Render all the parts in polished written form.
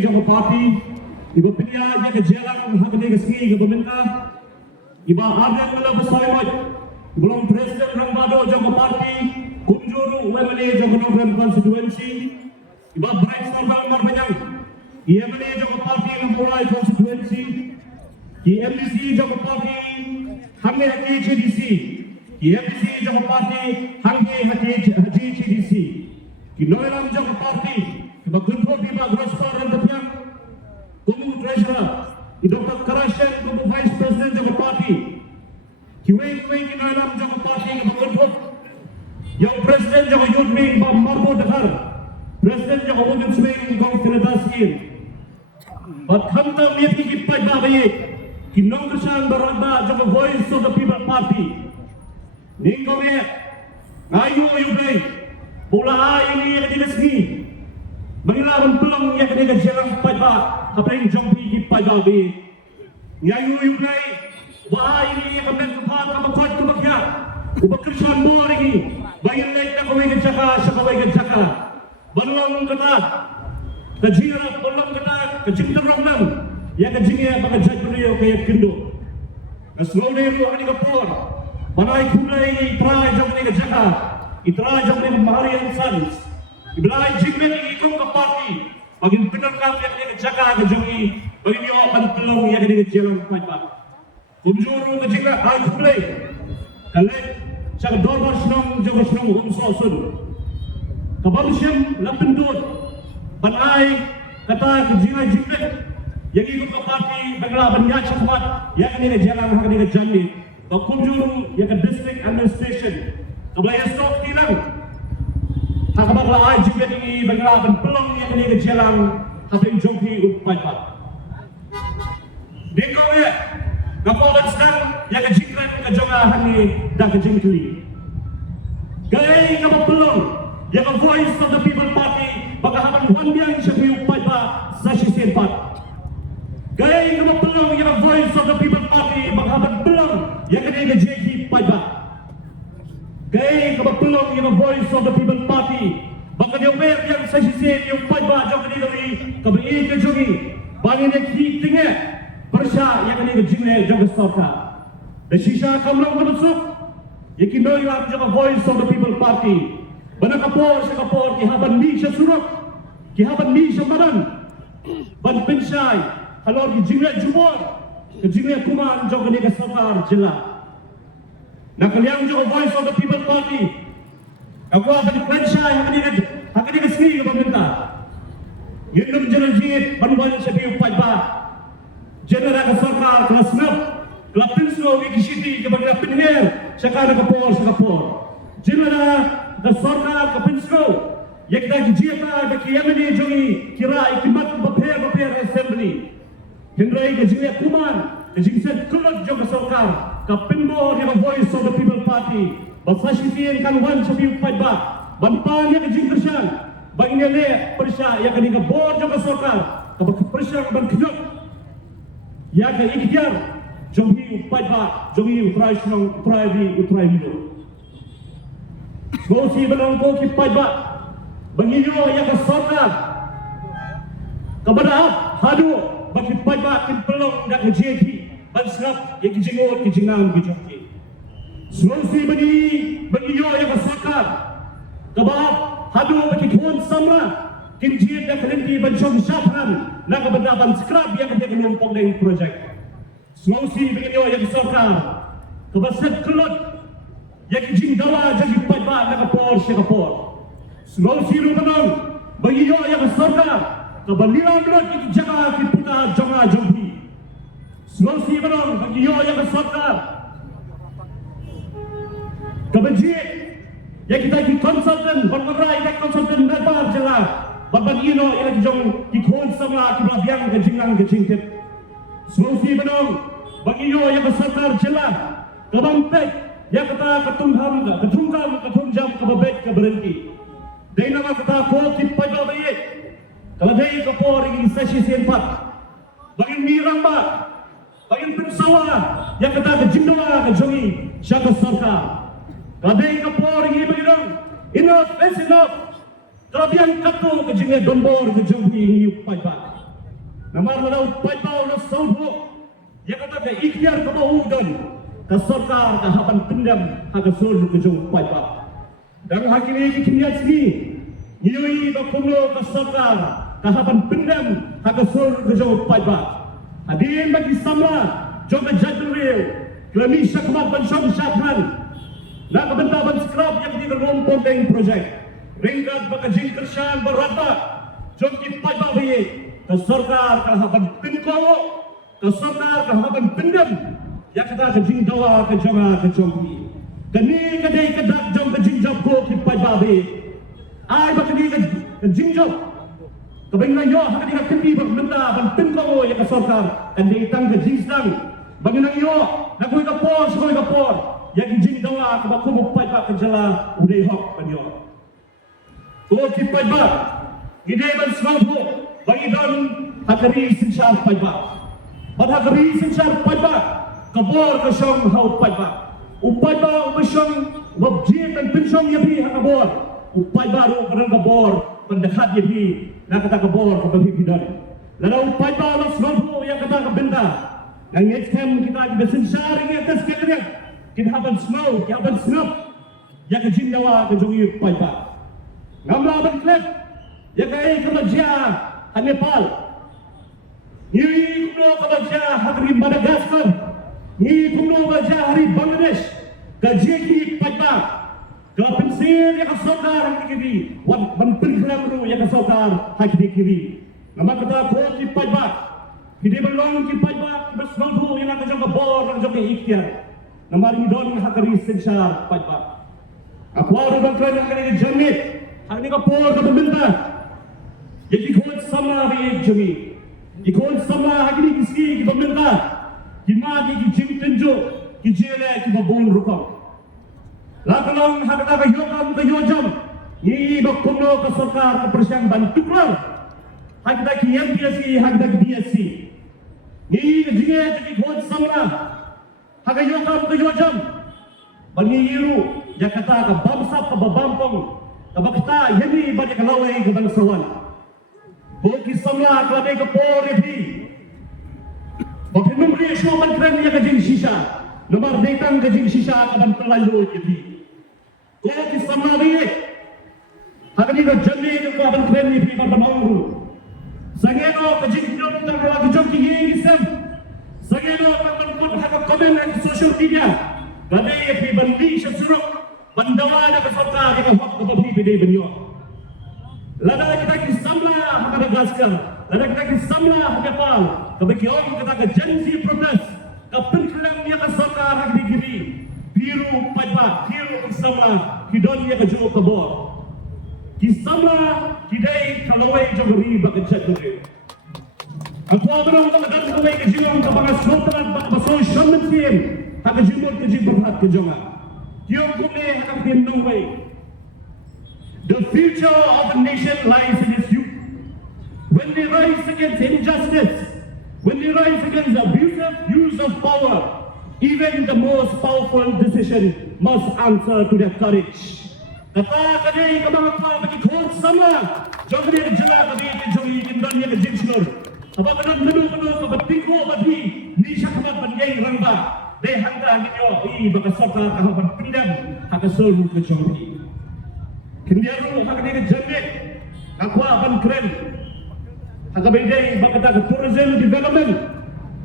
Joko party, iba pinya je ke jalan hak dia kesengi ke pemerintah, iba ada mula bersama belum presiden orang baru Joko party, kunjuru UMNA Joko Nogram constituency, iba break serba banyak, UMNA Joko party memulai constituency, MDC Joko party, hamil hati CDC, MDC Joko party, hamil hati CDC, Noiram Joko party. Bagulko biba grostor dan tepiang kumu treasurer Dr. Karashen kumu vice president Joko party kiwei kinalam Joko party bagulko yang presiden Joko yudmi marbo dahar presiden Joko women swing gong tinadaskin but hamta miyati kipai babaye kinong kesan barada Joko voice of the people party ningkome ayu yudai pula ini yang diresmi Bagaimana peluang yang kena jalan Paidbah apa yang jompi di Paidbah be nyayu yulai wah ini yang kena kepat kemat kemakya ubakrishan bor ini bayilai tak kawai kecaka sakawai kecaka berulang kata kejira berulang kata kejinter orang yang kejingnya bagi jadulio kayak kendo slow dulu akan dikapor panai kulai try jom ni kecaka itry jom ni Marian Sons Ibrahim jingmen ikut ke parti, bagi penerkam yang dia jaga kejongi, bagi dia akan tolong yang dia jalan Paidbah. Kunjuru kejaga hal kulai, kalau cak dorbar senang jaga senang umsosun. Kabarusem lapendut, banai kata kejaga jingmen yang ikut ke parti, bagaimana banyak cepat yang dia jalan yang dia jani. Kunjuru yang ke district administration, kebelah stok tilang. Hakabaklah aji bagi bagaimana peluang yang ini kejalan tapi jompi Paidbah. Dengkau ya, kapan sedang yang kejingkran kejongan ini dan kejingkli. Gaya kapan peluang yang voice of the people party bagaimana wandian jompi Paidbah sasi sempat. Gaya kapan peluang yang voice of the people party bagaimana peluang yang ini kejingkli Paidbah. Gaya kebetulan yang voice of the people party baka dia mer yang sesi yang Paidbah jog ni dari kebeli ke jogi bangin yang tinggi persya yang ni jingme jog sorka jingshisha kamlang berusuk yakin doi lam jog voice of the people party bana kapor ki haban ni suruk ki haban ni maran ban Pynshai halor ki jingme jumor ke jingme kuman jog ni ke sarkar jilla Nakaliang juga voice of the people party. Aku akan di Pynshai akan dikasih ke pemerintah. Yundum jalan jihad bantuan sebiu Paidbah. Jenera ke sarkar ke Sngap, ke Pynshai ke City ke bagi Pynher, sekarang ke Kapor. Jenera ke sarkar ke Pynshai. Yang kita jihad ke Yemen jogi kira ikimat beper assembly. Hendrai ke jihad kuman, ke jingset kulut juga sarkar. Kapinbo yang voice of the people party basasitin kan wan sabi Paidbah banpan yang jingkrishan bagi le persya yang kini ke board juga sokar ke persya ban knyok yang ke ikhtiar jomhi Paidbah jomhi utrai hidup gosi benangko ki Paidbah bagi yo yang ke sokar kepada hadu bagi Paidbah kin pelong dak jeki Sngap yang kijingot kijingan kijoki. Sulawesi bagi yo yang bersakar. Kebab hadu bagi tuan samra kinjit dan kelinti bencong syafran nak kebenaran skrap yang dia kelompok dari projek. Sulawesi bagi yo yang bersakar. Kebaset kelut yang kijing dawa jadi Paidbah nak kapor. Sulawesi rumenang bagi yo yang bersakar. Kebaliran kelut jaga kiputa jonga jompi. Sulawesi menang bagi yo yang bersakar. Kebencian yang kita ikut konsultan, bermerai ikut konsultan lebar jelas. Bapak ino yang jong ikut sama kita biang kejingan kejingkit. Sulawesi menang bagi yo yang bersakar jelas. Kebampek yang kita ketungjam kebabek keberhenti. Dari nama kita koti Paidbah baik. Kalau dari kapor ini sesi sempat. Bagi mirang bak. Bagi Pynshai yang kata kejindoa kejongi syaka sarkar. Kadai kapor ini begini. Enough is enough. Kalau yang katu kejinge dombor kejonghi Paidbah. Namar laut Paidbah udah saubu. Ya kata ke ikhtiar ke udon ke sarkar ke haban pendam haga sur ke jong Paidbah. Dan hakini kindiat sini. Nyui ke kumlo ke sarkar ke haban pendam haga sur ke jong Paidbah. Hadirin bagi sama jong ke jadwal klemi syakmat ban syam syakhan. Nak kebentar ban skrap yang di rompong deng projek. Ringkat baka jingpynshai berata jong ki Paidbah biye. Kesorkar kahaban pinkowo, kesorkar kahaban pendem, ya kata ke jing dawa ke jonga ke jongki, kini kadai kedak jong ke jing job ko ki Paidbah be, ai bakni ke jing job, kebengna yo hakni ke kini berbenda ban pinkowo ya kesorkar, kini tang ke jing sang, bangina yo nak koi kapor, ya ki jing dawa ke baku Paidbah ke jala udai hok banyo, ko ki Paidbah, gidai ban Sngap bagi dan hakari Pynshai Paidbah. Pada hakari Pynshai Paidbah, kabor ke syong haut Paidbah. Paidbah usyong wabjit dan Pynshai yabi hakabor. Paidbah ru kadang kabor pendekat yabi nak kata kabor kabagi bidan. Lalu Paidbah lo Sngap yang kata kabenda. Yang ngecam kita di Pynshai ini atas kekerian. Kita haban Sngap, kita haban Sngap. Yang kejin dawa ke jongi Paidbah. Ngamla haban klep. Yang kaei kemajia Nepal, ni kuno kabaja hari Madagaskar, ni kuno kabaja hari Bangladesh, kajeki Paidbah, kapensir yang kasokar kiri, wan penperkelam ru yang kasokar haki kiri. Nama kata ko ki Paidbah, hindi belong ki Paidbah, bersangku yang nak jaga bor, nak jaga ikhtiar. Nama ini don hakari Pynshai Paidbah. Aku orang bangkran yang kena jamit, hari ni kapor kepemerintah. Jadi kau sama baik jami, kau sama hari kisi kita minta, kita di jingpynshai, kita le kita bon rukam. Lakukan hakata kayokam kayojam, ini bakulo ke sarkar ke persiang bantuklar, hakata kian biasi, hakata biasi. Ini jinge jadi kau sama, hakayokam kayojam, bangiru, jakata ke bangsa ke babampong, ke bakta ini banyak lawai ke bangsawan. Bagi samla kelade ke por ini. Bagi nombor show menteri yang ke jingshisha, nomor datang ke jingshisha kaban terlalu ini. Bagi samla ini, hari ini jadi ke kaban tren ini kaban orang. Sangeno ke jingshisha terlalu jauh tinggi isem. Sangeno kaban pun hakap komen di social media. Kelade ini bandi sesuruk bandawa ada kesorka kita waktu bagi bede benyo. Lada kita kisamla Madagaskar, lada kita kisamla Nepal, kabagi orang kita ke janji protes, kapengkelam dia ke sarkar hak digiri, biru Paidbah, biru kisamla, hidon dia ke jauh kabor, kisamla hidai kalawai jogeri bagai jaduri. Aku abang mengajar kalawai ke jiwang kapangan sultan baso shaman tim, hak jimur ke jibur hak ke jonga, tiong kumne hak kendong way. The future of a nation lies in its youth. When they rise against injustice, when they rise against abusive use of power, even the most powerful decision must answer to their courage. Kata kadai kamang apa bagi kau sama, jangan dia jela kadai jogi kindan dia kejimslor. Apa kadang menu kebetingko bagi ni syakmat banjai rangba. Deh handa nyo i baka sarkar kahaban pendam hakasol ke jogi. Kendiaru hakni ke jamit, kakwa ban keren. Hakabedai bakata ke tourism development,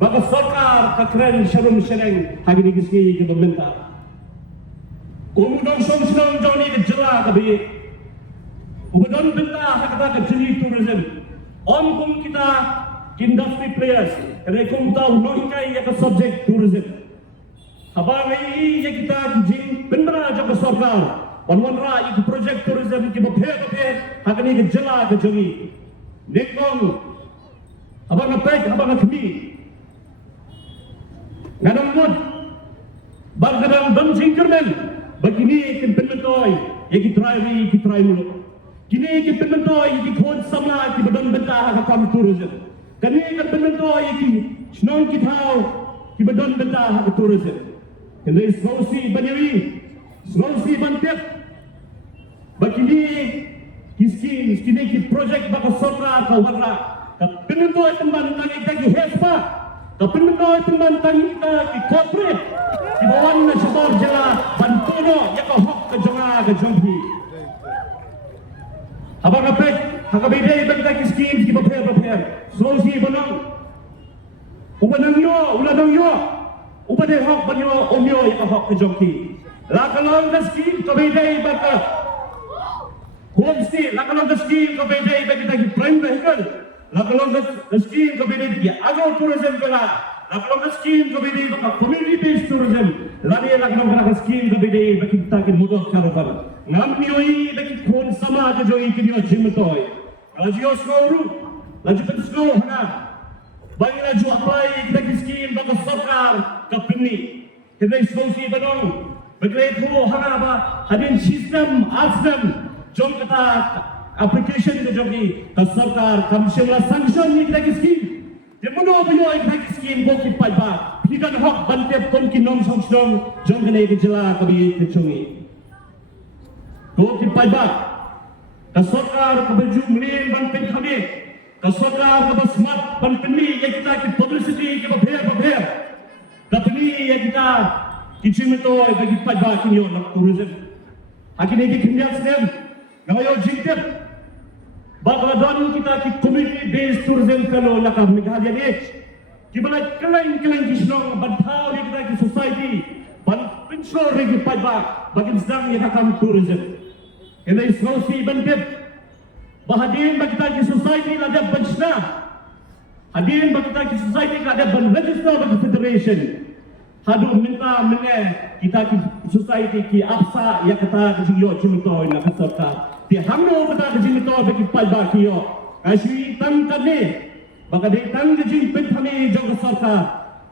baka sarkar ke keren syarum syeneng hakni kiski ke pemerintah. Umudong som senang joni ke jela ke biye. Umudong benda hakata ke jeni tourism. Kum kita industry players, kena kum tahu nohikai ya ke subject tourism. Habang ini ya kita jing benda aja ke sarkar. Panwan ra itu projek tourism ki baphe hakni ke jela ke jongi nekong abang apek abang kami ngadang mud bagdang dam jingkermen begini kin penmentoy ye ki try mulo kini ki penmentoy ki khon samla ki badan benta ha kam tourism kani ki penmentoy ki snong ki thau ki badan benta ha tourism kini sosi banyawi sosi bantep begini kiski ki projek baka sarkar ka warra Penentu teman tang kita ki hespa. Penentu teman tang kita ki corporate. Di bawah na sebab jela bantuno ya ko hok ke jonga ke jonghi. Abang apek hakabide benda ki scheme ki prepare. Solusi banang. Ubanang yo, uladang yo. Ubade hok banyo omyo ya ko hok ke jonghi. La kalong the scheme kabide benda homestay, lakalong the scheme kabide benda ki prime vehicle. Lakalong the scheme kabide ki agro-tourism kala. Lakalong the scheme kabide ka community-based tourism. Lani lakalong ka scheme kabide bagi kita ki mudah karobar. Ngam nioi bagi khon sama ke joi ki dio jimtoy. Lajio skoru, laju petsko hana. Bagi laju apply kita ki scheme bagi sarkar kapni. Kita solusi banong. Bagi ko hana ba hadin system asdam jom kata application ke jogi ka sarkar kamshim la sanction ni kita ki scheme. Demono banyo kita ki scheme bo ki Paidbah. Pidan hok bantep kon ki nom song jom kene ki jela kabi ke chungi. Bo ki Paidbah. Ka sarkar ka baju mlin ban pen khabe. Ka sarkar ka basmat ban penmi ya kita ki publicity ki babher. Kapni ya kita kichimito bagi Paidbah kinyo nak tourism. Akine ki kimya stem ngayo jingtep. Bagladon kita ki community based tourism kalau nak Meghalaya ni. Kibala kelain kisno bantaw ni kita ki society ban Pynshai ki Paidbah bagi sedang ya kam tourism. Ini solusi bantep. Bahadin bagi kita ki society ada banchna. Hadirin bagi kita ki society ada ban register bagi federation. Hadu minta mene kita ki society ki apsa ya kata ki yo chimto ina kasarka. Ti hamno kata ki chimto bagi Paidbah ki yo. Ashi tang kane baka de tang ki jingpynshai jong kasarka.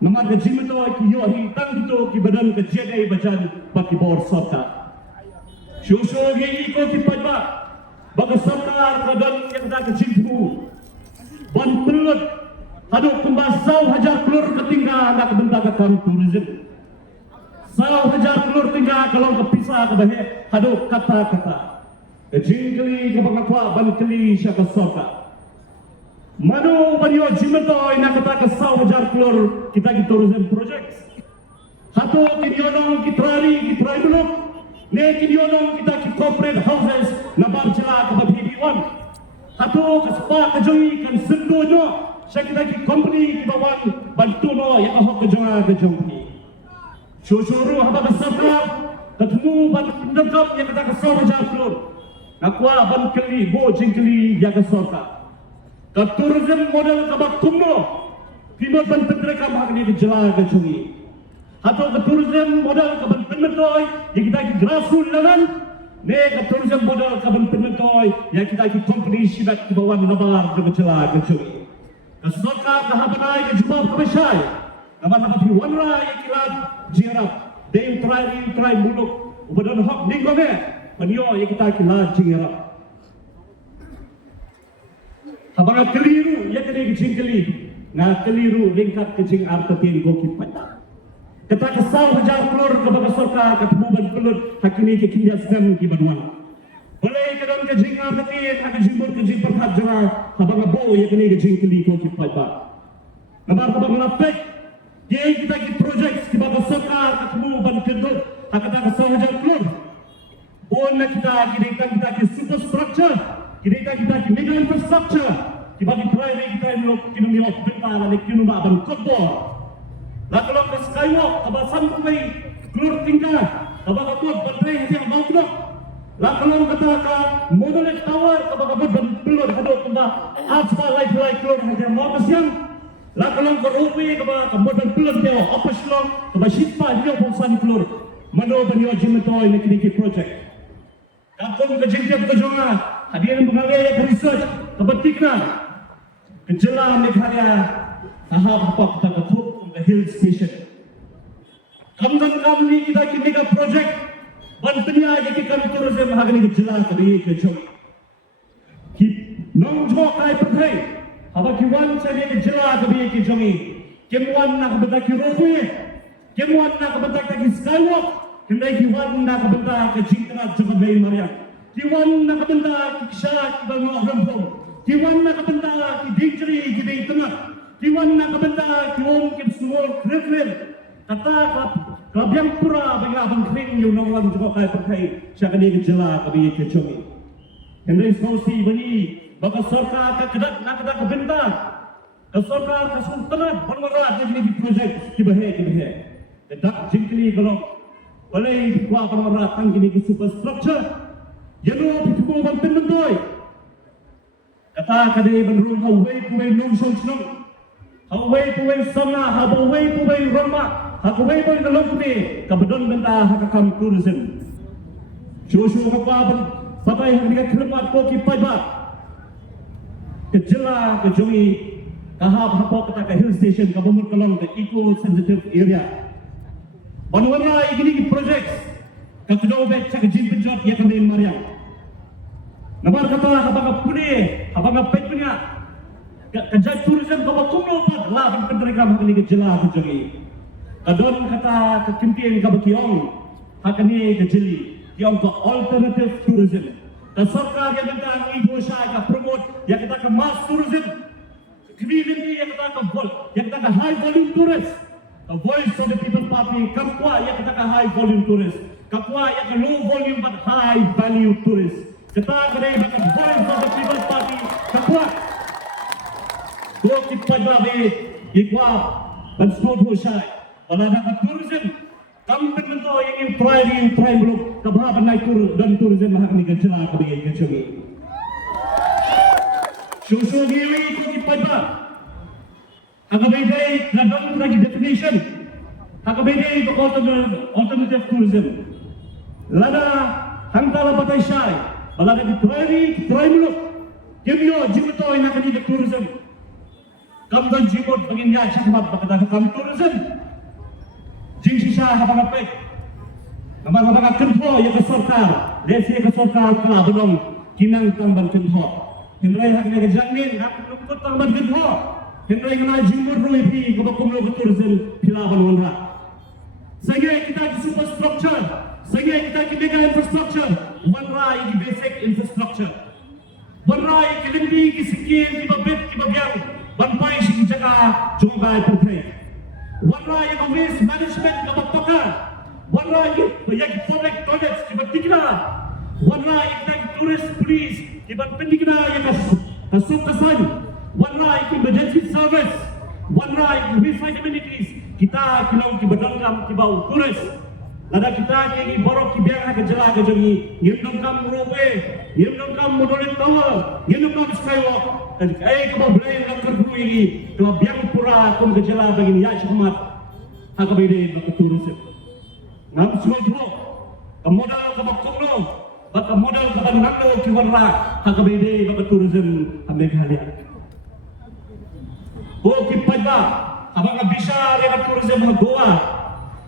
Namar ki chimto ki yo hi tang to ki badan ke jede bajan baki bor sarka. Shusho gi ko ki Paidbah baka sarkar badan ya kata ki jingpu. Ban perut hadu kumbasau hajar telur ketinggal nak benda ke tourism. Sau hajar telur tinggal kalau kepisah ke bahe hadu kata-kata. Jingkeli ke bangakwa ban keli syaka soka. Manu banyo jimetoy nak kata ke sau hajar telur kita ki tourism projects. Hatu kinionong kitrai buluk. Ne kinionong kita ki corporate houses na barjela ke babhidiwan. Hatu ke spa ke joi kan sendono. Saya kita ki company ki bawan bantuno ya hok ke jongi. Shuru haba kasabra ketemu ban pendekap ya kata kesor jaflur. Nakwa ban keli bo jingkeli ya kesorka. Ka tourism model ka bakumno. Timo ban pendekap hak ni dijela ke jongi. Atau ke tourism model ka ban pendetoy ya kita ki grassroots level. Ne ka tourism model ka ban pendetoy ya kita ki company sibat ki bawan nabar ke jela ke jongi. Sngap kahabanay ke jumpa Pynshai. Naman nakapi wanra ikilat jirap. Day try muluk. Ubadan hok ningome. Panyo ikita kilat jirap. Habang keliru ya kene kecing keli. Nga keliru lingkat kecing artetin go ki Paidbah. Kata kesal hajar telur ke baga sorka ketemu ban pelut hakini ke kinja sedang ki banwan. Boleh kadang kejing artetin hak jimbur kejing perhat jera habang abo ya kene kejing keli ko ki Paidbah. Nabar habang lapek ye kita ki project ki baga sorka ketemu ban kedut hak kata kesal hajar telur. Bon kita ki superstructure kita ki mega infrastructure ki bagi proyek kita ini kini ni benta la ni kini ban kobor. Lakalong ke skywalk kabasan kumai telur tinggal kabang abot bantai yang mau kena. Lakalong kata ka modular tower kabang abot ban pelur hadok kemba aspa light telur hanya mau kesiang. Lakalong ke rupi kabang modal pelur dia apa selong kabang sispa dia bongsan telur. Mano banyo jimetoy ni kini project. Kapung ke jingkep ke jonga hadirin pengalih ke research kebetikna kejela Meghalaya tahap apa kita ketuk the hill station. Kam ni kita ki mega project bantunya jadi kam tourism hagni jela kali ke jom. Ki nong jo kai perthai haba ki wan chali ke jela kali ke jomi. Kemwan nak benda ki rope. Kemwan nak benda ki skywalk. Kendai ki wan nak benda ke jingkra jogai maria. Ki wan nak benda ki syak bango rampong. Kiwan na kabenda ki dingri ki ding tengah. Kiwan na kabenda ki om ki semua keren. Kata klub yang pura bagi abang kering you know lang juga kai pakai siapa dia gejala kabi ke comi. Henry Sosi bani baka sarkar ka kedak nak kedak kabenda. Ka sarkar ka sultanat bermarat jadi di projek ki bahe. Kedak jingkli kalau boleh kuah bermarat tang kini ki superstructure. Jeno pitku bang pendoi. Kata kadai benrung hawai kuai nung song. Hawai kuai sama, hawai kuai roma, hawai kuai dalam kini kabedon benda hakam tourism. Shosho kapan pakai harga kelemat Pynshai Paidbah. Kejela kejongi kahap hapok kata ke hill station ke Bumur Kelong ke eco sensitive area. Banwana ini projek ke kedua bet cak jingpynshai ia kami mariang. Nampak kata habang pune, habang petnya, kerja tourism kau kumlo pad lah penterikan hak ni kejela kejongi. Kadon kata kekimpian kau kiong hak ni kejeli, kiong ke alternative tourism. Dan sarkar yang tentang Riewshemphang yang promote yang kita ke mass tourism, community yang kita ke high volume tourist, the voice of the people party, kapwa yang kita ke high volume tourist, kapwa yang ke low volume but high value tourist. Kita kena makan voice of the people party, kapwa. Kau kita jadi ikwa dan Pynshai, pada tourism. Kami bentuk yang try belum keberapa naik tur dan tourism hak ni kejela kebiaya kejongi. Susu giwi Pynshai Paidbah. Agak beda kadang lagi definition. Agak beda itu alternative tourism. Lada hangtala Pynshai. Balada di try belum. Kemio jimto yang akan di tourism. Kamu dan jimot bagi niat cakap kata kamu tourism. Jingshisha habang apek, habang kentho yang kesorkar, desi kesorkar kala belum kinang tambang kentho. Henry hak ni kejamin, hak lukut tambang kentho. Henry kena jumur ruipi kalau kumlo tourism pilaban wanha. Sehingga kita di superstructure, sehingga kita di mega infrastructure, wanra ini basic infrastructure. Wanra ini limpi kisikir kibabit kibabyang, banpai sing jaga jungkai pertai. Warna yang waste management dapat pakar. Warna yang public toilets dapat dikira. Warna yang tourist police dapat pendikira yang kasut kesan. Warna yang emergency service. Warna yang waste amenities. Kita kilau kibadangkam kibau turis. Lada kita yang borok kibiang kejela kejongi. Ngimnongkam roadway, ngimnongkam monorail tower, ngimnongkam skywalk. Kebau belai yang kerbu ini, kebau biang pura kum kejela bagi niat cakmat. Hak bede bak tourism. Nam semua tu, kemodal kebau kumno, bak modal kebau nanglo kiwarra. Hak bede bak tourism ambil kalian. Pynshai Paidbah, abang bisa lewat tourism ke Goa,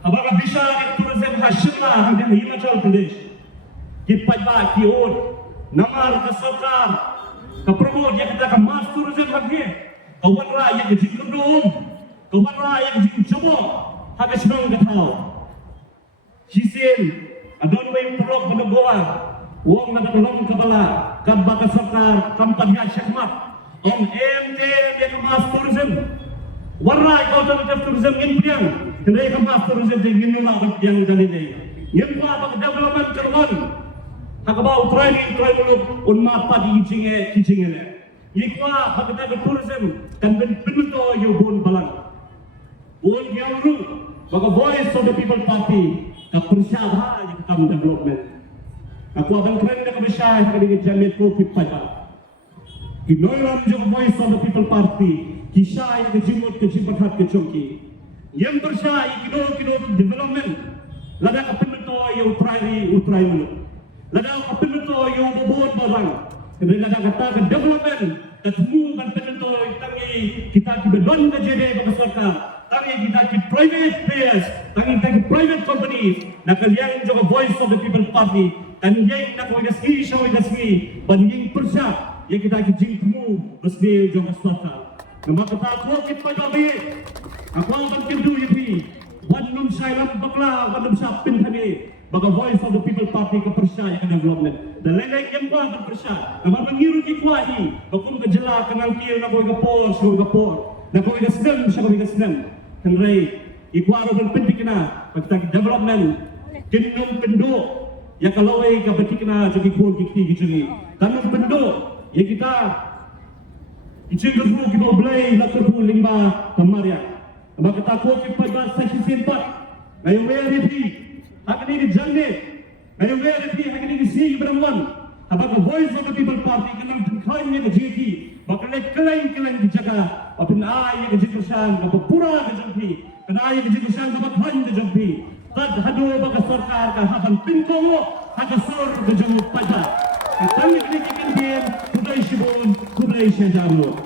abang bisa lewat tourism ke Shimla, hingga Himachal Pradesh. Pynshai Paidbah kion, namar kesorkar. Kepromo dia kita ke mass tourism lagi. Kawan raya yang jingkendung, kawan raya yang jingcemo, habis senang ketau. Hisin, adon way perok menegoa, uang nak tolong kepala, kaba kesorkar, kampanye syakmat, om MT dia ke mass tourism. Warna alternative tourism ingin kedai ke mass tourism ingin nolak yang dari ini. Yang apa development kerwan. Hakabau try muluk unmat padi kijinge le. Ikwa hakata ke tourism kan bento yo bon balang. Bon yang ru baka voice of the people party ka persyaha yang kam development. Aku abang keren ka Pynshai ka di jamit ko Pynshai Paidbah. Kinoyam jo voice of the people party kisai ke jimot ke jimpahat ke chongki. Yang Pynshai kino development lada ka bento yo try muluk. Ladang kapinto yung bubuot barang. Kemudian kata ke development, ketemu kan pinto tangi kita kibedon ke jadi bagi sarkar, tangi kita ki private players, tangi kita ki private companies. Nak kalian juga voice of the people party. Tangi yang nak wagasgi, shawagasgi, banding Pynshai yang kita ki jingtemu besni juga sarkar. Nama kata aku kita jadi, aku akan kindu ini. Wan num sai lam bakla, wan num sapin kami. baka voice of the people party ke Pynshai ke development dan lain-lain yang kuat ke Pynshai nama pengiru ki kuahi bakun ke jela ke nangkir na koi ke por sur ke por na koi ke sedem siapa koi ke sedem kenrai ikuaro ben pentikna kita development kinum penduk ya kalau ke betikna jadi kur ki jadi kanum penduk ya kita icing ke semua kita belai nak ke limba kemaria maka takut ki pada seksi sempat ayo meri Hakni di jangge, ayo where di hakni di sini beramwan. Abang voice of the people party kenal tukain ni kejiki, bakal kelain di jaga. Apin ay ke jingshisha, apa pura ke jampi, kan ay ke jingshisha apa kelain ke jampi. Tad hadu baka sarkar ka haban pinko, haka sor ke jamu pada. Kita ni kini kikin kublai shibun, kublai shenjarlo.